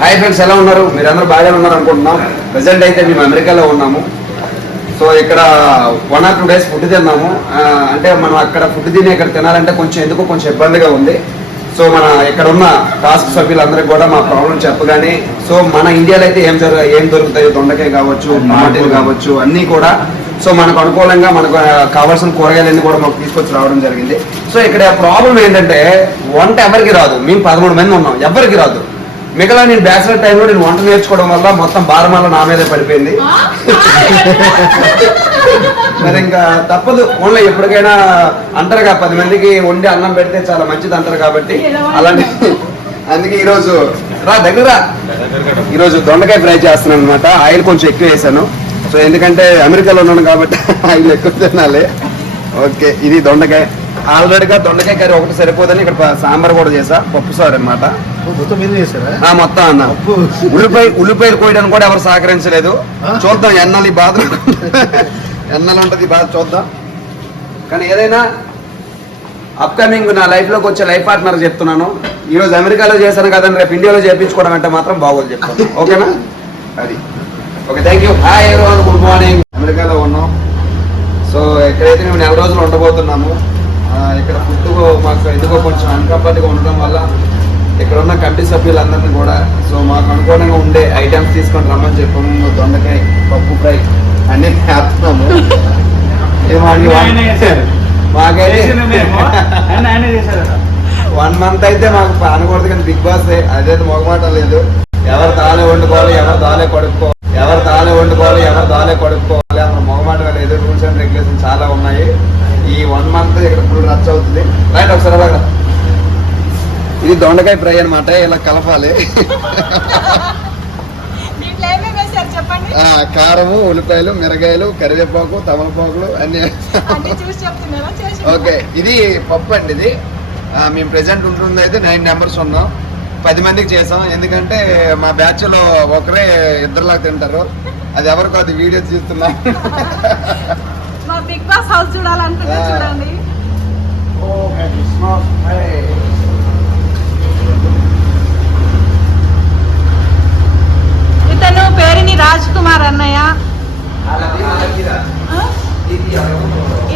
Hi friends, ఎలా ఉన్నారు? మీరందరూ బాగానే ఉన్నారు అనుకుంటున్నాం. ప్రెసెంట్ అయితే మేము అమెరికాలో ఉన్నాము. సో ఇక్కడ 1 or 2 days ఫుడ్ తిన్నాము. అంటే మనం అక్కడ ఫుడ్ తిని ఇక్కడ తినాలంటే కొంచెం ఇబ్బందిగా ఉంది. సో మన ఇక్కడ ఉన్న టాస్క్ సభ్యులందరికీ కూడా మా ప్రాబ్లం చెప్పగానే, సో మన ఇండియాలో అయితే ఏం దొరుకుతాయి, దొండకాయ కావచ్చు, టమాటీలు కావచ్చు, అన్నీ కూడా సో మనకు అనుకూలంగా మనకు కావాల్సిన కూరగాయలన్నీ కూడా మాకు తీసుకొచ్చి రావడం జరిగింది. సో ఇక్కడ ప్రాబ్లం ఏంటంటే వంట ఎవరికి రాదు. మేము 13 మంది ఉన్నాం, ఎవరికి రాదు. మిగతా నేను బ్యాచిలర్ టైంలో నేను వంట నేర్చుకోవడం వల్ల మొత్తం భారమాల నా మీదే పడిపోయింది. మరి ఇంకా తప్పదు. ఓన్లీ ఎప్పటికైనా అంటారుగా 10 మందికి వండి అన్నం పెడితే చాలా మంచిది అంటారు. కాబట్టి అలాంటి అందుకే ఈరోజు ఈరోజు దొండకాయ ఫ్రై చేస్తున్నాను అనమాట. ఆయిల్ కొంచెం ఎక్కువ వేసాను. సో ఎందుకంటే అమెరికాలో ఉన్నాను కాబట్టి ఆయిల్ ఎక్కువ తినాలి. ఓకే, ఇది దొండకాయ. ఆల్రెడీగా దొండకాయ కర్రీ ఒకటి సరిపోదని ఇక్కడ సాంబార్ కూడా చేసా, పప్పు సార్ అనమాట. మొత్తం అన్న ఉల్లిపాయలు కోయడానికి కూడా ఎవరు సహకరించలేదు. చూద్దాం ఎన్నాళ్ళు ఈ బాధ, ఎన్నాళ్ళు ఉంటుంది ఈ బాధ చూద్దాం. కానీ ఏదైనా అప్కమింగ్ నా లైఫ్లోకి వచ్చే లైఫ్ పార్ట్నర్ చెప్తున్నాను. ఈరోజు అమెరికాలో చేశాను కదండి, రేపు ఇండియాలో చేయించుకోవడం అంటే మాత్రం బాగోదు చెప్తాను. ఓకేనా? అది okay, thank you. Hi everyone, good morning. అమెరికాలో ఉన్నాం. సో ఎక్కడైతే మేము 4 రోజులు ఉండబోతున్నాము. ఇక్కడ ఫుడ్ మాకు ఎందుకో కొంచెం అన్కంఫర్ట్గా ఉండడం వల్ల ఇక్కడ ఉన్న కమిటీ సభ్యులందరినీ కూడా సో మాకు అనుకూలంగా ఉండే ఐటమ్స్ తీసుకొని రమ్మని చెప్పాము. దొండకాయ, పప్పు ఫ్రై అన్నీ చేస్తున్నాము. మాకైతే 1 month అయితే మాకు అనకూడదు, కానీ బిగ్ బాస్ అదైతే మొగమాట లేదు. ఎవరు తాలే వండుకోవాలి, ఎవరు తాలే కొడుకోవాలి, అన్న మొగమాటగా లేదు. రూల్స్ అండ్ రెగ్యులేషన్ చాలా ఉన్నాయి. ఈ 1 month ఇక్కడ ఫుల్ రచ్ అవుతుంది. రైట్, ఒకసారి అలాగా. ఇది దొండకాయ ఫ్రై అనమాట. ఇలా కలపాలి. కారము, ఉల్లిపాయలు, మిరగాయలు, కరివేపాకు, తమలపాకులు అన్ని. ఓకే, ఇది పప్పు అండి. ఇది మేము ప్రెసెంట్ ఉంటుంది అయితే 9 members ఉన్నాం. 10 మందికి చేసాం. ఎందుకంటే మా బ్యాచ్ లో ఒకరే 2లాగా తింటారు. అది ఎవరికో అది వీడియో తీస్తున్నా. బిగ్ బాస్ హౌస్ చూడాలంటే చూడండి. ఇతను పేరుని రాజ్ కుమార్ అన్నయ్య.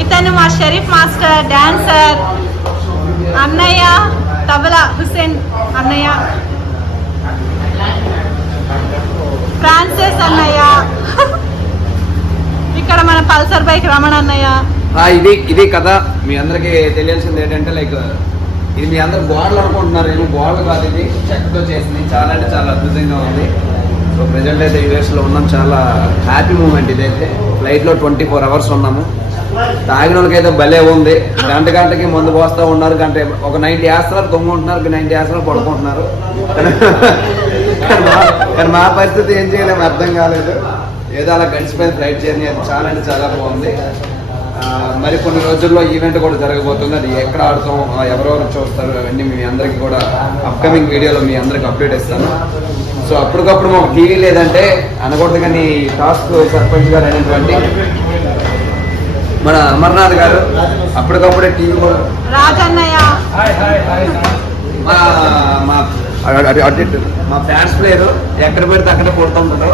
ఇతను మా షరీఫ్ మాస్టర్, డాన్సర్ అన్నయ్య. తబలా హుసేన్ అన్నయ్య. ఫ్రాన్సిస్ అన్నయ్య. ఇక్కడ మన పల్సర్ బైక్ రమణ అన్నయ్య. ఇది కథ. మీ అందరికి తెలియాల్సింది ఏంటంటే లైక్ ఇది మీ అందరు గోడలు అనుకుంటున్నారు. ఏమో గోడలు కాదు, ఇది చెక్కతో చేసింది. చాలా అంటే చాలా అద్భుతంగా ఉంది. సో ప్రెజెంట్ అయితే యూఎస్లో ఉన్నాం. చాలా హ్యాపీ మూమెంట్ ఇదైతే. ఫ్లైట్లో 24 hours ఉన్నాము. తాగిన వాళ్ళకైతే భలే ఉంది. గంటకి మందు పోస్తూ ఉన్నారు. ఒక 90 వేస్తున్నారు, తొంగుంటున్నారు, 90 వేస్తున్నారు, పడుకుంటున్నారు. కానీ మా పరిస్థితి ఏం చేయలేము, అర్థం కాలేదు. ఏదో అలా గడిచిపోయిన ఫ్లైట్ జర్నీ అది చాలా అంటే చాలా బాగుంది. మరి కొన్ని రోజుల్లో ఈవెంట్ కూడా జరగబోతుంది. అది ఎక్కడ ఆడుతాం, ఎవరెవరు చూస్తారు, అవన్నీ మీ అందరికీ కూడా అప్కమింగ్ వీడియోలో మీ అందరికి అప్డేట్ ఇస్తాను. సో అప్పటికప్పుడు మాకు టీవీ లేదంటే అనకూడదు, కానీ టాస్క్ సర్పంచ్ గారు అయినటువంటి మన అమర్నాథ్ గారు అప్పటికప్పుడే టీవీ కూడా మా ఫ్యాన్స్ ప్లేయర్ ఎక్కడ పెడితే అక్కడ కొడుతుంటారు.